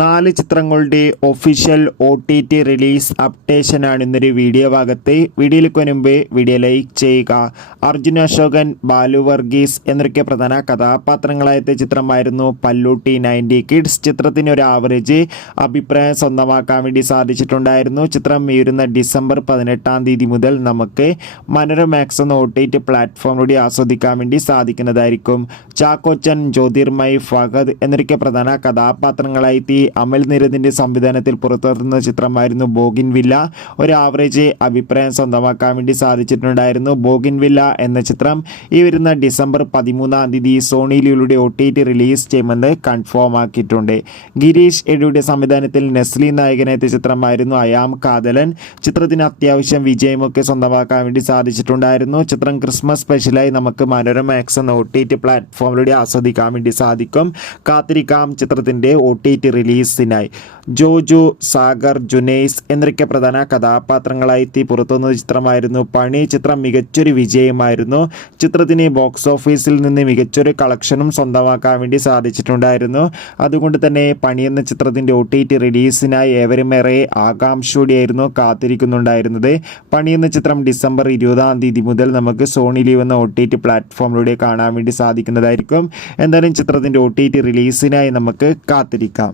4 ചിത്രങ്ങളുടെ official OTT release അപ്ഡേഷനാണ് ഇന്നൊരു video ഭാഗത്ത്. വീഡിയോയിലേക്ക് മുൻപ് വീഡിയോ ലൈക്ക് ചെയ്യുക. അർജുൻ അശോകൻ, ബാലു വർഗീസ് എന്നൊക്കെ പ്രധാന കഥാപാത്രങ്ങളായ ചിത്രമായിരുന്നു പല്ലൂട്ടി 90 കിഡ്സ്. ചിത്രത്തിന് ഒരു ആവറേജ് അഭിപ്രായം സ്വന്തമാക്കാൻ വേണ്ടി സാധിച്ചിട്ടുണ്ടായിരുന്നു. ചിത്രം വരുന്ന ഡിസംബർ 18 തീയതി മുതൽ നമുക്ക് മനോരമാക്സ് എന്ന OTT പ്ലാറ്റ്ഫോമിലൂടെ ആസ്വദിക്കാൻ വേണ്ടി സാധിക്കുന്നതായിരിക്കും. ചാക്കോച്ചൻ, ജ്യോതിർമയ്, ഫഹദ് എന്നൊക്കെ പ്രധാന കഥാപാത്രങ്ങളായി അമൽ നിരതിൻ്റെ സംവിധാനത്തിൽ പുറത്തിറങ്ങുന്ന ചിത്രമായിരുന്നു ബോഗിൻവില്ല. ഒരു ആവറേജ് അഭിപ്രായം സ്വന്തമാക്കാൻ വേണ്ടി സാധിച്ചിട്ടുണ്ടായിരുന്നു. ബോഗിൻവില്ല എന്ന ചിത്രം ഈ വരുന്ന ഡിസംബർ 13 തീയതി സോണി ലിവിലൂടെ OTT റിലീസ് ചെയ്യുമെന്ന് കൺഫേം ആക്കിയിട്ടുണ്ട്. ഗിരീഷ് എഡിയുടെ സംവിധാനത്തിൽ നെസ്ലി നായകനെത്തിയ ചിത്രമായിരുന്നു അയാം കാതലൻ. ചിത്രത്തിന് അത്യാവശ്യം വിജയമൊക്കെ സ്വന്തമാക്കാൻ വേണ്ടി സാധിച്ചിട്ടുണ്ടായിരുന്നു. ചിത്രം ക്രിസ്മസ് സ്പെഷ്യലായി നമുക്ക് മനോരമാക്സ് എന്ന OTT പ്ലാറ്റ്ഫോമിലൂടെ ആസ്വദിക്കാൻ വേണ്ടി സാധിക്കും. കാത്തിരിക്കാം ചിത്രത്തിൻ്റെ OTT റിലീസിനായി. ജോജു, സാഗർ, ജുനൈസ് എന്നൊക്കെ പ്രധാന കഥാപാത്രങ്ങളായി പുറത്തുവന്ന ചിത്രമായിരുന്നു പണി. ചിത്രം മികച്ചൊരു വിജയമായിരുന്നു. ചിത്രത്തിന് ബോക്സ് ഓഫീസിൽ നിന്ന് മികച്ചൊരു കളക്ഷനും സ്വന്തമാക്കാൻ വേണ്ടി സാധിച്ചിട്ടുണ്ടായിരുന്നു. അതുകൊണ്ട് തന്നെ പണി എന്ന ചിത്രത്തിൻ്റെ OTT റിലീസിനായി ഏവരുമേറെ ആകാംക്ഷയോടെയായിരുന്നു കാത്തിരിക്കുന്നുണ്ടായിരുന്നത്. പണി എന്ന ചിത്രം ഡിസംബർ 20 തീയതി മുതൽ നമുക്ക് സോണി ലീവ് എന്ന OTT പ്ലാറ്റ്ഫോമിലൂടെ കാണാൻ വേണ്ടി സാധിക്കുന്നതായിരിക്കും. എന്തായാലും ചിത്രത്തിൻ്റെ OTT റിലീസിനായി നമുക്ക് കാത്തിരിക്കാം.